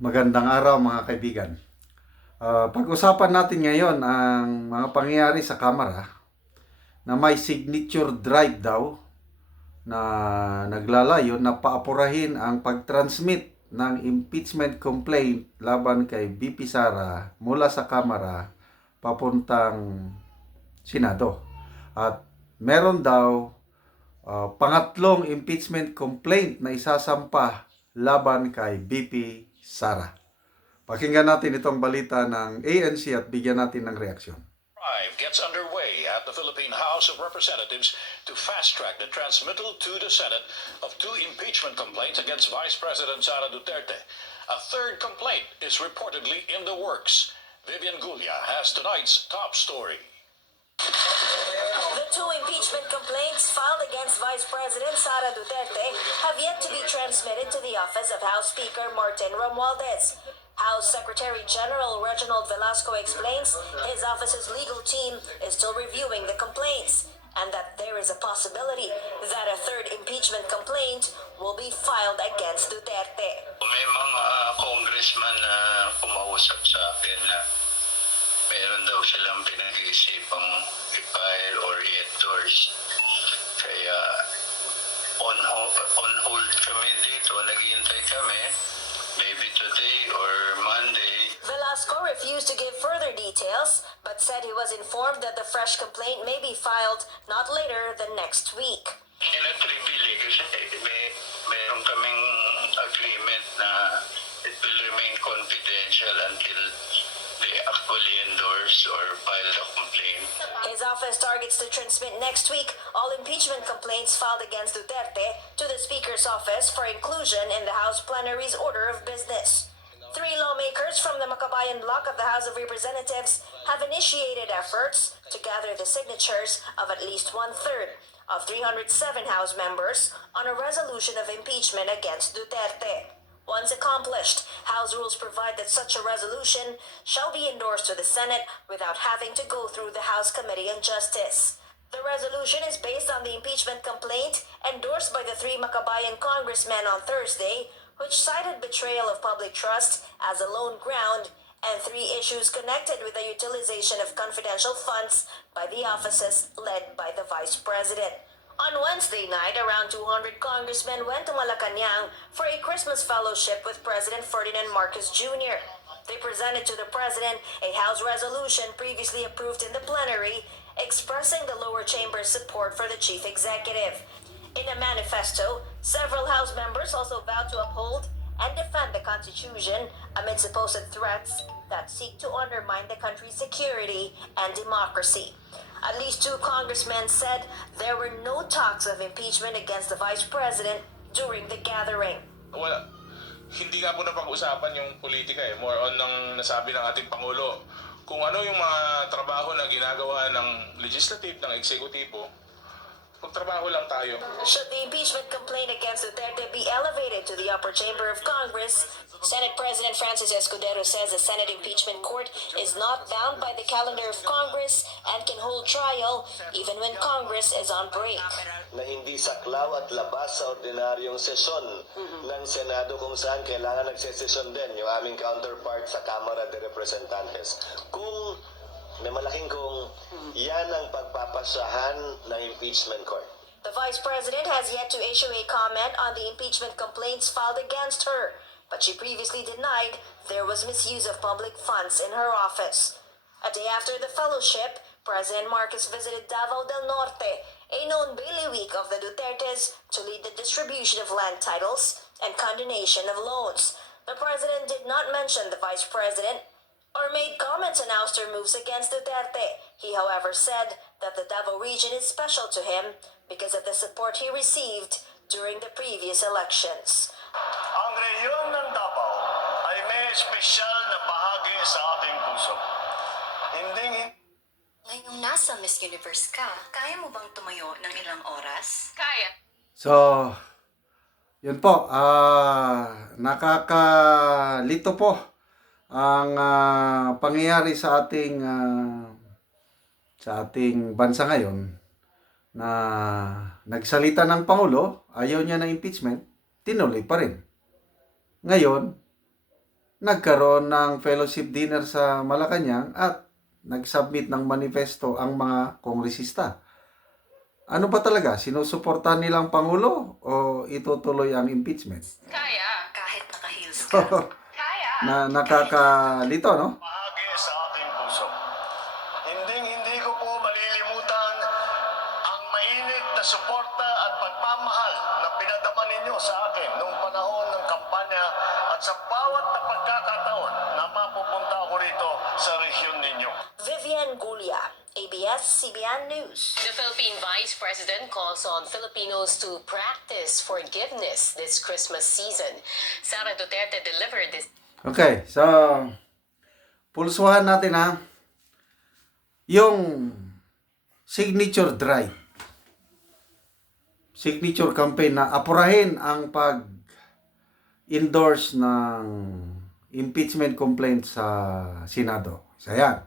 Magandang araw mga kaibigan. Pag-usapan natin ngayon ang mga pangyayari sa Kamara na may signature drive daw na naglalayon na paapurahin ang pag-transmit ng impeachment complaint laban kay BP Sara mula sa Kamara papuntang Senado. At meron daw pangatlong impeachment complaint na isasampa laban kay BP Sara. Pakinggan natin itong balita ng ANC at bigyan natin ng reaksyon. Gets underway at the Philippine House of Representatives to fast-track the transmittal to the Senate of 2 impeachment complaints against Vice President Sara Duterte. A third complaint is reportedly in the works. Vivian Gulia has tonight's top story. The 2 impeachment complaints filed against Vice President Sara Duterte have yet to be transmitted to the office of House Speaker Martin Romualdez. House Secretary General Reginald Velasco explains his office's legal team is still reviewing the complaints and that there is a possibility that a third impeachment complaint will be filed against Duterte. May mga congressman na kumausap sa akin na meron daw silang pinag-iisipang i-file or i-endorse. Kaya on hold kami dito, naghihintay kami. Maybe today or Monday. Velasco refused to give further details, but said he was informed that the fresh complaint may be filed not later than next week. Inatribili kasi meron kaming agreement na it will remain confidential until they actually endorse or file the complaint. His office targets to transmit next week all impeachment complaints filed against Duterte to the Speaker's office for inclusion in the House Plenary's order of business. 3 lawmakers from the Makabayan bloc of the House of Representatives have initiated efforts to gather the signatures of at least 1/3 of 307 House members on a resolution of impeachment against Duterte. Once accomplished, House rules provide that such a resolution shall be endorsed to the Senate without having to go through the House Committee on Justice. The resolution is based on the impeachment complaint endorsed by the 3 Makabayan congressmen on Thursday, which cited betrayal of public trust as a lone ground and 3 issues connected with the utilization of confidential funds by the offices led by the Vice President. On Wednesday night, around 200 congressmen went to Malacanang for a Christmas fellowship with President Ferdinand Marcos Jr. They presented to the President a House resolution previously approved in the plenary, expressing the lower chamber's support for the chief executive. In a manifesto, several House members also vowed to uphold and defend the Constitution amid supposed threats that seek to undermine the country's security and democracy. At least 2 congressmen said there were no talks of impeachment against the Vice President during the gathering. Wala. Hindi nga po napag-usapan yung politika eh. More on ng nasabi ng ating Pangulo. Kung ano yung mga trabaho na ginagawa ng legislative, ng eksekutibo, magtrabaho lang tayo. Should the impeachment complaint against Duterte be elevated to the upper chamber of Congress, Senate President Francis Escudero says the Senate impeachment court is not bound by the calendar of Congress and can hold trial even when Congress is on break. Na hindi saklaw at labas sa ordinaryong sesyon ng Senado kung saan kailangan nagsesesyon din yung aming counterpart sa Kamara de Representantes. Kung may malaking kung yan ang pagpapasahan ng impeachment court. The Vice President has yet to issue a comment on the impeachment complaints filed against her, but she previously denied there was misuse of public funds in her office. A day after the fellowship, President Marcos visited Davao del Norte, a known bailiwick of the Dutertes, to lead the distribution of land titles and condonation of loans. The President did not mention the Vice President or made comments on ouster moves against Duterte. He, however, said that the Davao region is special to him because of the support he received during the previous elections. Ang rehiyon ng Davao ay may espesyal na bahagi sa aking puso. Ngayong nasa Miss Universe ka, kaya mo bang tumayo ng ilang oras? Kaya. So, yun po, nakakalito po ang pangyayari sa ating bansa ngayon na nagsalita ng Pangulo, ayaw niya ng impeachment, tinuloy pa rin. Ngayon, nagkaroon ng fellowship dinner sa Malacanang at nag-submit ng manifesto ang mga kongresista. Ano ba talaga? Sinusuportahan nilang Pangulo o itutuloy ang impeachment? Kahit naka-heels ka. Na nakakalito, no? Bahagi sa aking puso. Hindi ko po malilimutan ang mainit na suporta at pagmamahal na pinadama ninyo sa akin noong panahon ng kampanya at sa bawat na pagkakataon na mapupunta ako rito sa rehiyon ninyo. Vivian Gulia, ABS-CBN News. The Philippine Vice President calls on Filipinos to practice forgiveness this Christmas season. Sara Duterte delivered this. Okay, so pulsuhan natin ha. Yung signature drive. Signature campaign na apurahin ang pag-endorse ng impeachment complaint sa Senado. So yan.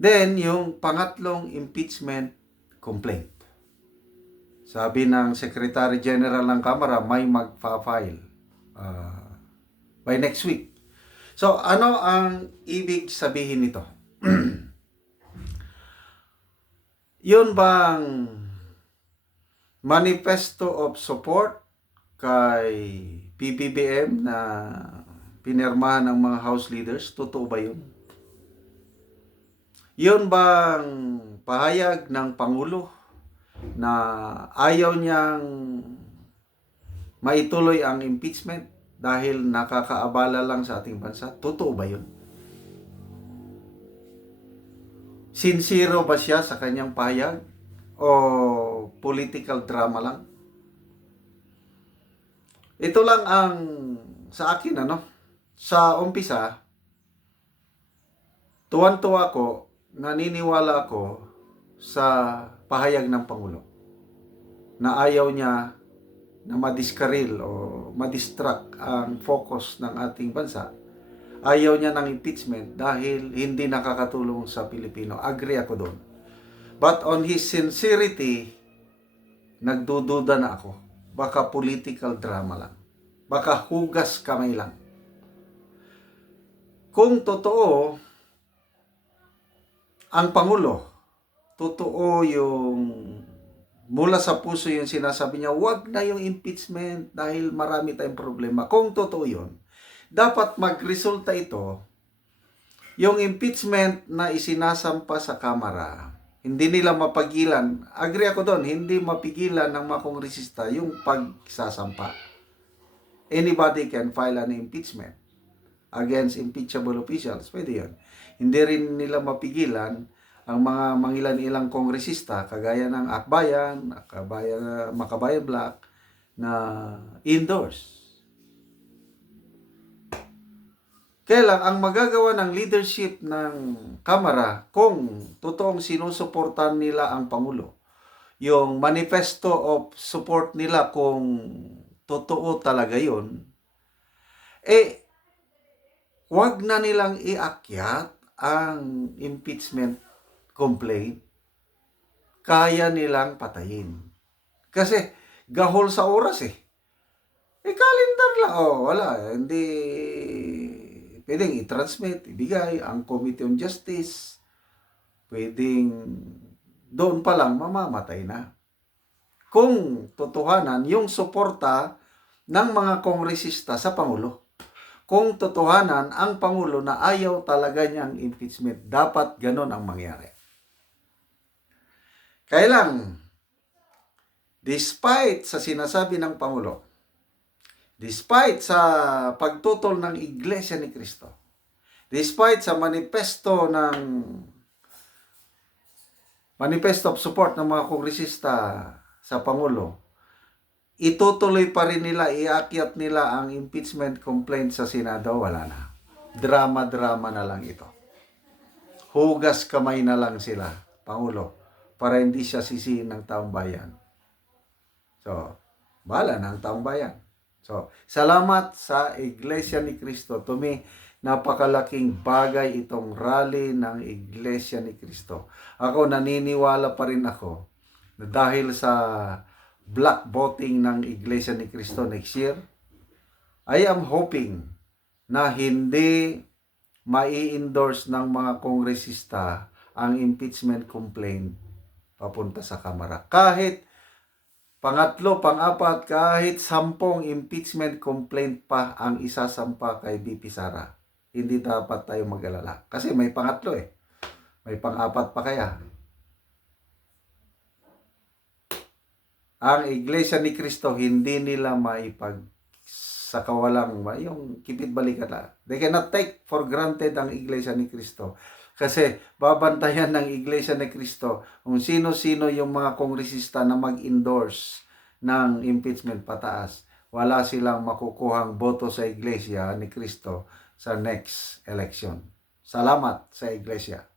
Then, yung pangatlong impeachment complaint. Sabi ng Secretary General ng Kamara, may magpa-file by next week. So, ano ang ibig sabihin nito? Yun bang manifesto of support kay PBBM na pinirmahan ng mga House leaders? Totoo ba yun? Yun bang pahayag ng Pangulo na ayaw niyang maituloy ang impeachment dahil nakakaabala lang sa ating bansa? Totoo ba yun? Sincero ba siya sa kanyang pahayag? O political drama lang? Ito lang ang sa akin, ano? Sa umpisa, tuwan-tuwa ako, naniniwala ako sa pahayag ng Pangulo na ayaw niya na madiskaril o madistract ang focus ng ating bansa. Ayaw niya ng impeachment dahil hindi nakakatulong sa Pilipino. Agree ako doon. But on his sincerity, nagdududa na ako. Baka political drama lang. Baka hugas kamay lang. Kung totoo, ang Pangulo, totoo yung mula sa puso yung sinasabi niya, wag na yung impeachment dahil marami tayong problema. Kung totoo yun, dapat magresulta ito, yung impeachment na isinasampa sa Kamara, hindi nila mapagilan. Agree ako doon, hindi mapigilan ng mga kongresista yung pagsasampa. Anybody can file an impeachment against impeachable officials. Pwede yun. Hindi rin nila mapigilan ang mga mangilan-ilang kongresista kagaya ng Akbayan, Makabayan Black na endorse. Kaya lang, ang magagawa ng leadership ng Kamara kung totoong sinusuportan nila ang Pangulo, yung manifesto of support nila kung totoo talaga yun, wag na nilang iakyat ang impeachment complaint, kaya nilang patayin. Kasi gahol sa oras calendar lang. Wala. Hindi pwedeng i-transmit, ibigay ang Committee on Justice. Pwedeng doon pa lang mamamatay na. Kung totohanan yung suporta ng mga kongresista sa Pangulo. Kung totohanan ang Pangulo na ayaw talaga niyang impeachment, dapat ganon ang mangyari. Kaya lang, despite sa sinasabi ng Pangulo, despite sa pagtutol ng Iglesia ni Cristo, despite sa manifesto of support ng mga kongresista sa Pangulo, itutuloy pa rin nila, iakyat nila ang impeachment complaint sa Senado, wala na. Drama-drama na lang ito. Hugas kamay na lang sila, Pangulo, para hindi siya sisihin ng taong bayan. So, bahala na ang taong bayan. So, salamat sa Iglesia ni Cristo. To me, napakalaking bagay itong rally ng Iglesia ni Cristo. Ako, naniniwala pa rin ako na dahil sa black voting ng Iglesia ni Cristo next year, I am hoping na hindi mai-endorse ng mga kongresista ang impeachment complaint papunta sa Kamara. Kahit pangatlo, pang-apat, kahit 10 impeachment complaint pa ang isasampa kay VP Sara, hindi dapat tayo mag-alala. Kasi may pangatlo eh. May pang-apat pa kaya. Ang Iglesia ni Cristo, hindi nila sa kawalang, yung kipit balikat na. They cannot take for granted ang Iglesia ni Cristo. Kasi babantayan ng Iglesia ni Cristo kung sino-sino yung mga kongresista na mag-endorse ng impeachment pataas. Wala silang makukuhang boto sa Iglesia ni Cristo sa next election. Salamat sa Iglesia.